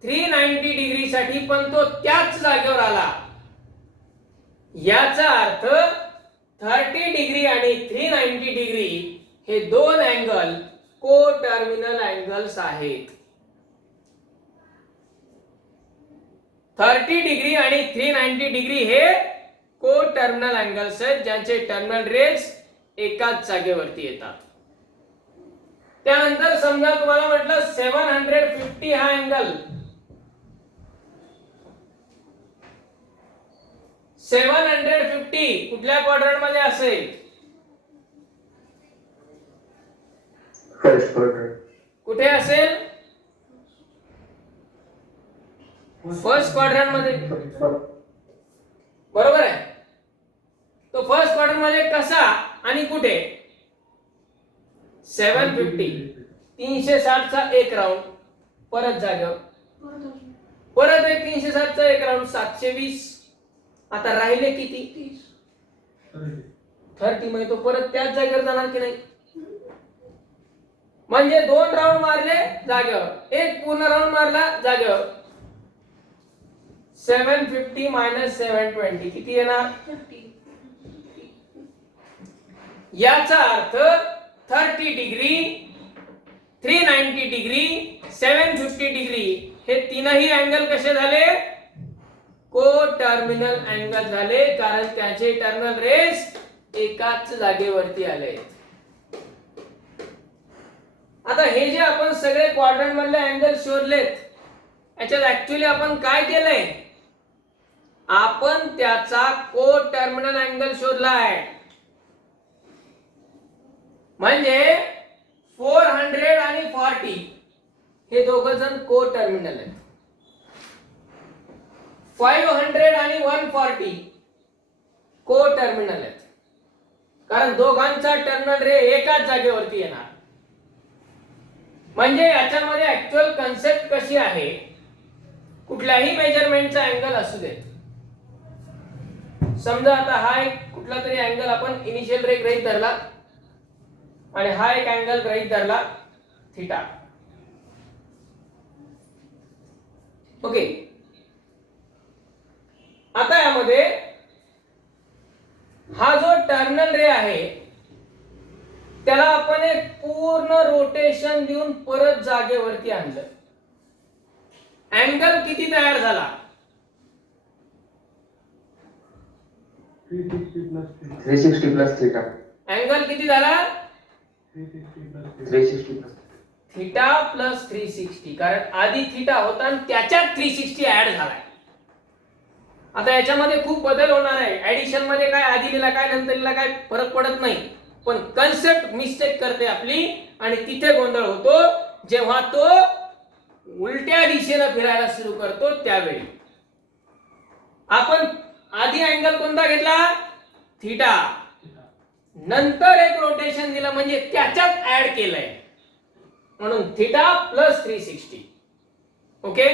390 डिग्री साठी पण तो त्याच जागेवर आला. याचा अर्थ 30 डिग्री आणि 390 डिग्री हे दोन अँगल को टर्मिनल अँगल्स आहेत. 30 डिग्री आणि 390 डिग्री हे को टर्मिनल अँगल्स आहेत, ज्यांचे टर्मिनल रेज एकाच जागेवरती येतात. त्यानंतर समजा तुम्हाला म्हटलं 750 हा अँगल, 750 कुठल्या क्वाड्रंट मध्ये असेल? First quadrant. कुठे असेल? फर्स्ट क्वाड्रंट मध्ये. बरोबर आहे. तो फर्स्ट क्वाड्रंट मध्ये कसा आणि कुठे? 750, 360 चा एक राऊंड, परत जागेवर, परत एक 360 चा एक राऊंड, 720. आता राहिले किती? 30 मध्ये तो परत त्याच जागेवर जाणार की नाही? म्हणजे 2 राऊंड मारले जागेवर, एक पूर्ण राऊंड मारला जागेवर. 750 मायनस 720 किती येणार? याचा अर्थ 30 डिग्री, 390 डिग्री, 750 डिग्री हे तीनही अँगल कसे झाले? को टर्मिनल अँगल झाले, कारण त्याचे टर्मिनल रेस एकाच जागेवरती आले. आता हे जे आपण सगळे क्वाड्रंट मधले अँगल शोधलेत, याच्यात ऍक्च्युअली आपण काय केलंय? आपण त्याचा को टर्मिनल अँगल शोधलाय. म्हणजे 400 आणि 40 हे दोघं जण को टर्मिनल आहेत. 500 आणि 140 को टर्मिनल आहेत, कारण दोघांचा टर्मिनल रे एकाच जागेवरती येणार. म्हणजे याच्यामध्ये ऍक्च्युअल कन्सेप्ट कशी आहे? कुठल्याही मेजरमेंटचा अँगल असू दे. समजा आता हा एक कुठला तरी अँगल आपण इनिशियल रे गृहीत धरला आणि हा एक अँगल गृहीत धरला थीटा. ओके. आता यामध्ये हा जो टर्नल रे आहे त्याला आपण एक पूर्ण रोटेशन देऊन परत जागेवरती आणलं. अँगल किती तयार झाला? 360 plus theta. अँगल किती झाला? 360 plus. Theta plus 360. कारण आधी थीटा होता आणि त्याच्यात 360 ऍड झालाय. आता याच्यामध्ये खूप बदल होणार आहे. ऍडिशन मध्ये काय आधी लिहिला काय नंतर लिहिला काय फरक पडत नाही, पण कन्सेप्ट मिस्टेक करते आपली आणि तिथे गोंधळ होतो जेव्हा तो उलट्या दिशेने फिरायला सुरू करतो त्यावेळी. आपण आधी अँगल कोणता घेतला? थीटा. नंतर एक रोटेशन दिलं म्हणजे त्याच्यात ऍड केलंय म्हणून थीटा प्लस 360. ओके.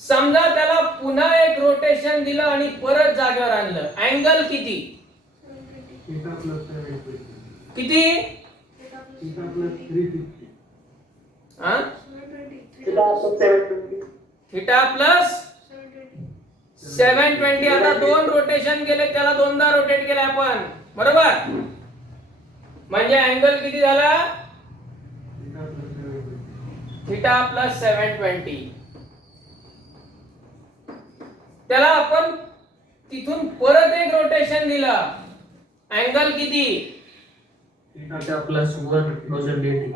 समजा त्याला पुन्हा एक रोटेशन दिलं आणि परत जागेवर आणलं. अँगल किती? theta plus 720. किती? Theta plus 360. हा? 720. Theta plus 720. आता दोन रोटेशन केले, त्याला दोनदा रोटेट केले आपण, बरोबर? म्हणजे अँगल किती झाला? Theta plus 720. Theta plus 720. त्याला आपण तिथून परत एक रोटेशन दिलं. अँगल किती? Theta plus 1080.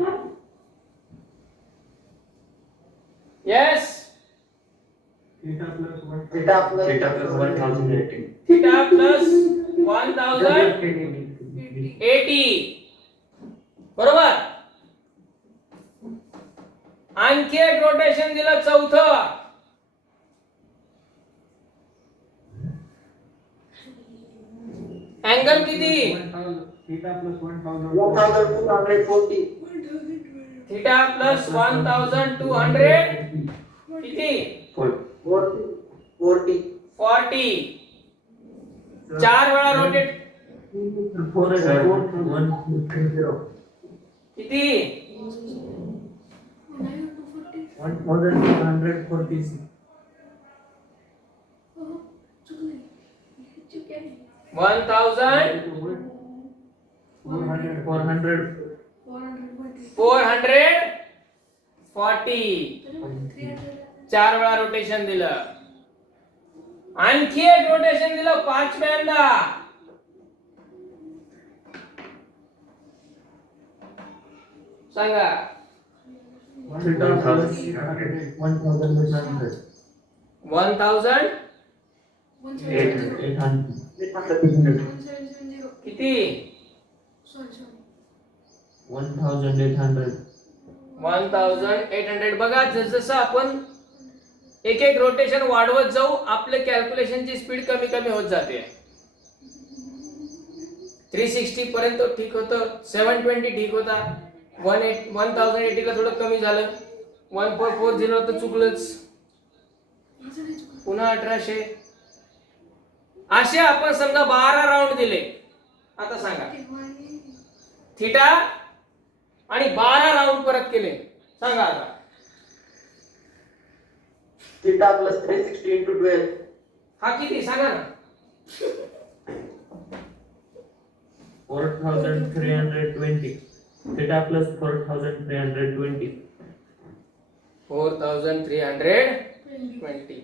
Yes. Theta plus 1. Theta plus 1080. Theta plus 1080. बरोबर. आणखी एक रोटेशन दिलं चौथं. अँगल किती? Theta plus 1000. 1240. थीटा प्लस 1200 किती? 40. 40. चार वेळा रोटेट 410. किती? 1246. 1400 440. चार वेळा रोटेशन दिलं. आणखी एक रोटेशन दिलं पाचव्यांदा. सांगा. Theta plus 1800. 1800 किती? 1800. 1800. बघा जसं आपण एक एक रोटेशन वाढवत जाऊ आपले कॅल्क्युलेशनची स्पीड कमी कमी होत जाते. 360 पर्यंत ठीक होतं, 720 ठीक होता, 1080 ला थोडं कमी झालं, 1440 तर चुकलंच, पुन्हा 1800. असे आपण समजा 12 राऊंड दिले. आता सांगा थीटा आणि 12 राऊंड परत केले. सांगा आता. Theta plus 360 into 12. हा किती सांगा ना. 4320. Theta plus 4320. 4320.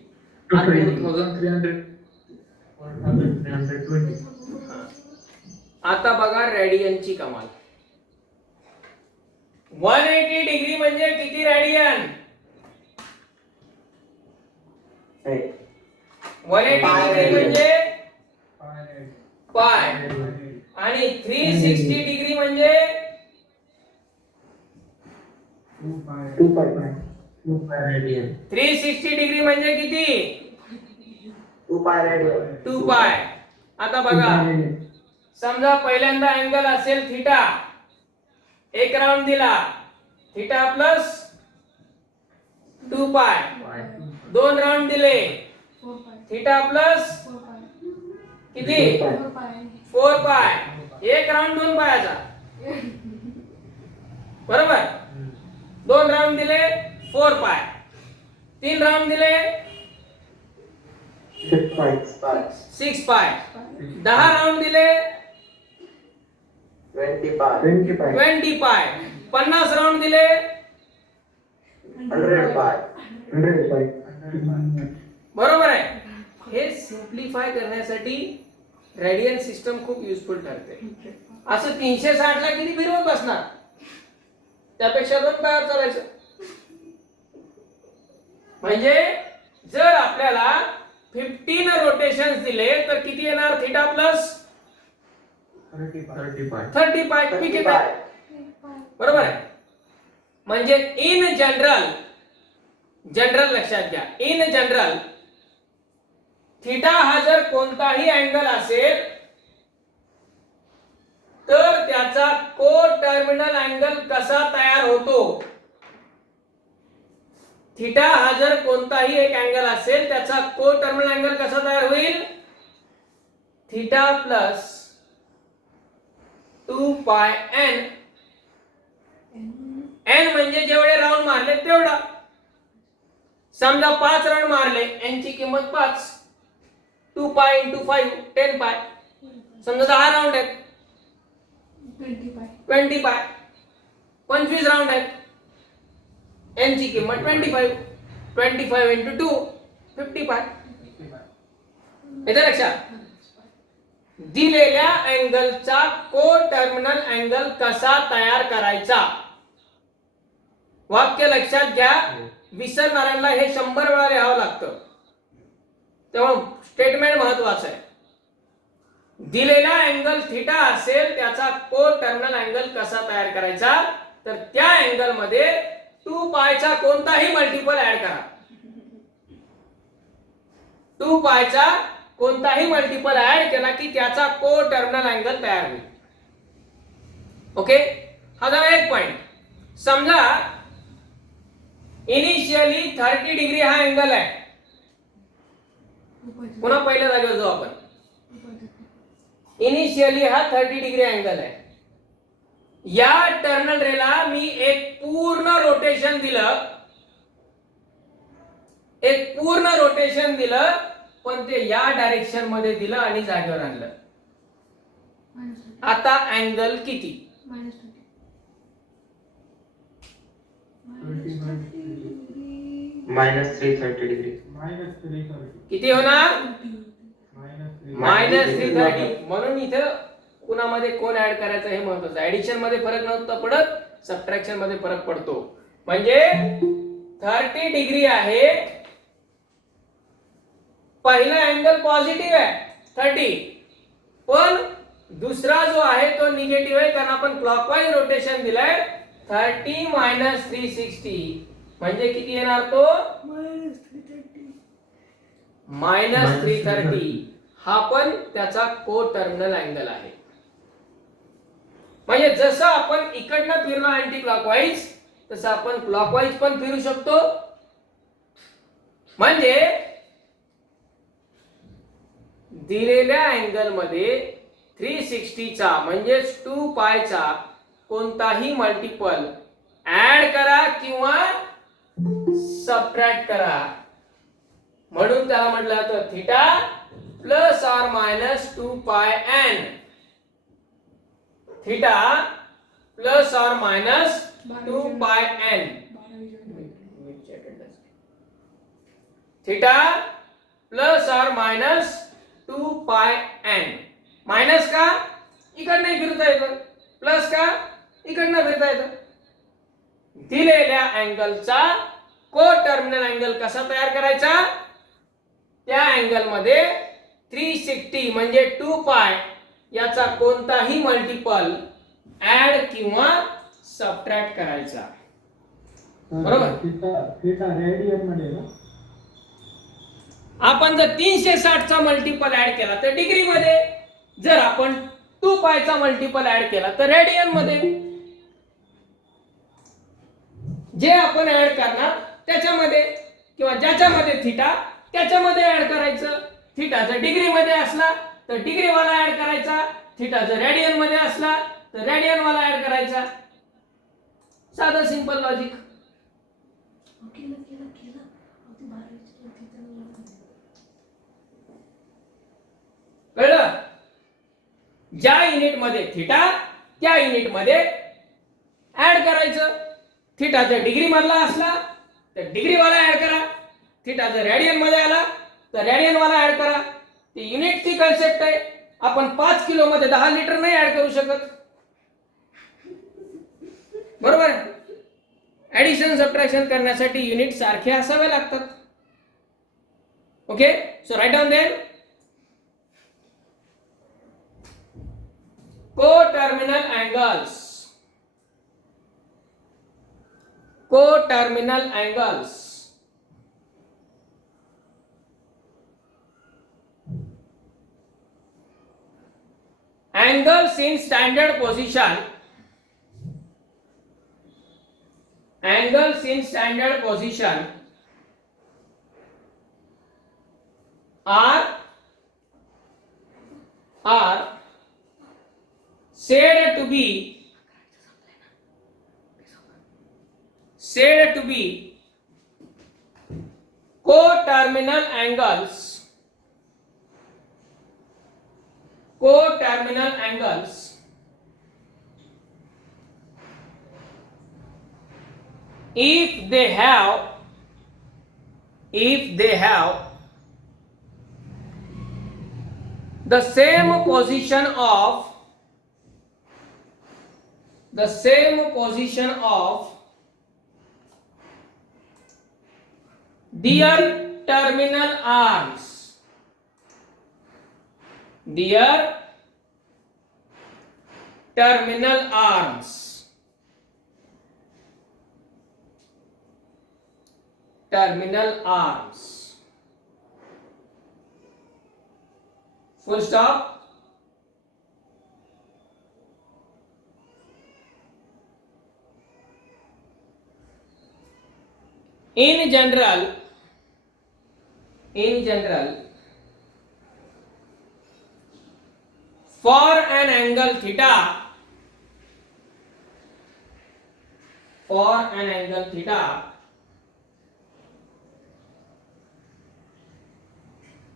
4320. आता बघा रेडियनची कमाल. 180 डिग्री म्हणजे किती रेडियन? 180 डिग्री म्हणजे पाय आणि 360 डिग्री म्हणजे 2 pi radian. 360 डिग्री म्हणजे किती? 2 pi radian. 2 पाय. आता बघा समजा पहिल्यांदा अँगल असेल थीटा, एक राऊंड दिला थीटा प्लस 2 पाय. 2 राऊंड दिले 4 pi. Theta plus 4 pi. किती 4 pi. 4 पाय, एक राऊंड 2 पायाचा, बरोबर. 2 राऊंड दिले 4 पाय, 3 राऊंड दिले 6 pi. 6 पाय, 10 राऊंड दिले 20 pi. 20 pi. 20 पाय, 50 राऊंड दिले 100 pi. 100 pi. बरोबर आहे. हे सिम्प्लिफाय करण्यासाठी रेडियन सिस्टम खूप युजफुल ठरते. असं 360 ला किती फिरवत बसणार, त्यापेक्षा 2 पायावर चालायचं. म्हणजे जर आपल्याला 15 रोटेशन्स दिले तर किती येणार थिटा प्लस 30 pi. 30 पाय. ठीक आहे काय? बरोबर आहे. म्हणजे इन जनरल लक्षात घ्या, इन जनरल थिटा हा जर कोणताही अँगल असेल तर त्याचा को टर्मिनल अँगल कसा तयार होतो. थिटा हा जर कोणताही एक अँगल असेल त्याचा को टर्मिनल अँगल कसा तयार होईल, theta plus 2 pi N. N म्हणजे जेवढे राऊंड मारले तेवढा. समजा 5 राऊंड मारले, एन ची किंमत 5, 2 पाय इंटू 5 10 पाय. समजा 10 राऊंड आहेत 20 pi. 20 पाय, 25 राऊंड आहेत, एन ची किंमत 25, 25 इंटू 2 50 पाय. येते लक्षात. दिलेल्या अँगलचा को टर्मिनल अँगल कसा तयार करायचा. वाक्य लक्षात घ्या, विसरणाऱ्यांना हे 100 वेळा लिहावं लागतं, तेव्हा स्टेटमेंट महत्वाचं आहे. दिलेला अँगल थिटा असेल त्याचा को टर्मिनल अँगल कसा तयार करायचा, तर त्या अँगल मध्ये 2 पायचा कोणताही मल्टिपल ऍड करा. 2 पायचा कोणताही मल्टिपल ऍड केला की त्याचा को टर्मिनल अँगल तयार होईल. ओके, हा झाला एक पॉइंट. समजा इनिशियली 30 डिग्री हा अँगल आहे. पुन्हा पहिल्या जागेवर जाऊ आपण. इनिशियली हा 30 डिग्री अँगल आहे. या टर्मिनल रेला मी एक पूर्ण रोटेशन दिलं, पण ते या डायरेक्शन मध्ये दिलं आणि जागेवर आणलं. आता अँगल किती, -330 डिग्री. किती होणार -330. म्हणून इथं कुणामध्ये कोण ऍड करायचं हे महत्वाचं. ऍडिशन मध्ये फरक नव्हता पडत, सबट्रॅक्शन मध्ये फरक पडतो. म्हणजे 30 डिग्री आहे, पहिला अँगल पॉझिटिव्ह आहे 30, पण दुसरा जो आहे तो निगेटिव्ह आहे, कारण आपण क्लॉकवाईज रोटेशन दिलाय. 30 - 360 म्हणजे किती येणार तो -330. हा पण त्याचा को टर्मिनल अँगल आहे. म्हणजे जसं आपण इकडनं फिरलो अँटी क्लॉकवाईज, तसं आपण क्लॉकवाईज पण फिरू शकतो. म्हणजे दिलेल्या अँगल मध्ये 360 चा म्हणजे 2 पायचा कोणताही मल्टिपल ऍड करा किंवा सबट्रॅक्ट करा. म्हणून त्याला म्हटलं जातं theta plus or minus 2 pi N. Theta plus or minus 2 pi N. Theta plus or minus 2 pi N. Minus का इकडनं फिरता येतं, प्लस का इकडनं फिरता येतं. दिलेल्या अँगलचा को टर्मिनल अँगल कसा तयार करायचा, त्या अँगल मध्ये 360 म्हणजे 2 पाय याचा कोणताही मल्टिपल ऍड किंवा सबट्रॅक्ट करायचा. बरोबर. रेडियन मध्ये ना, आपण जर 360 चा मल्टिपल ऍड केला तर डिग्री मध्ये, जर आपण 2 पायचा मल्टिपल ऍड केला तर रेडियन मध्ये. जे आपण ऍड करणार त्याच्यामध्ये किंवा ज्याच्यामध्ये थिटा त्याच्यामध्ये ऍड करायचं. थिटा जर डिग्री मध्ये असला तर डिग्री वाला ऍड करायचा, थिटा जर रेडियन मध्ये असला तर रेडियन वाला ऍड करायचा. साधं सिंपल लॉजिक. कळलं? ज्या युनिट मध्ये थिटा त्या युनिट मध्ये ऍड करायचं. थिटा जर डिग्री मधला असला तर डिग्री वाला ऍड करा, थिटा जर रेडियन मध्ये आला तर रेडियन वाला ऍड करा. ती युनिटची कन्सेप्ट आहे. आपण 5 किलो मध्ये 10 लिटर नाही ऍड करू शकत, बरोबर? ऍडिशन सबट्रॅक्शन करण्यासाठी युनिट सारखे असावे लागतात. Okay, so write down then. Co-terminal angles. Co-terminal angles. Angles in standard position. Angles in standard position are said to be co-terminal angles. Co-terminal angles if they have the same position of their terminal arms. Their terminal arms. Terminal arms. Full stop. In general, for an angle theta,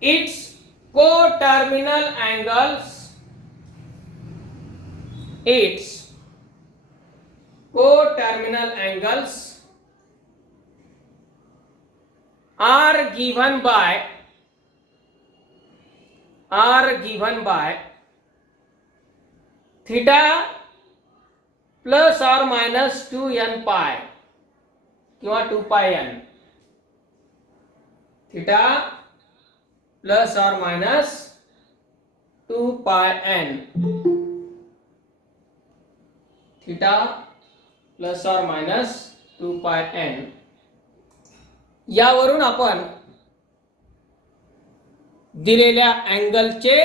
its co-terminal angles are given by theta plus or minus 2n pi किंवा 2 pi n. theta plus or minus 2 pi n. theta plus or minus 2 pi n. यावरून आपण दिलेल्या अँगलचे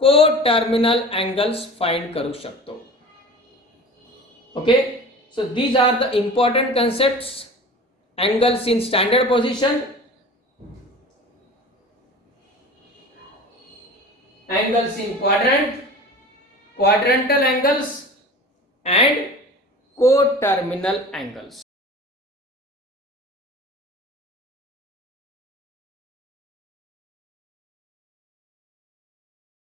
co-terminal angles find करू शकतो. Okay, so these are the important concepts. Angles in standard position, angles in quadrant, quadrantal angles and co-terminal angles.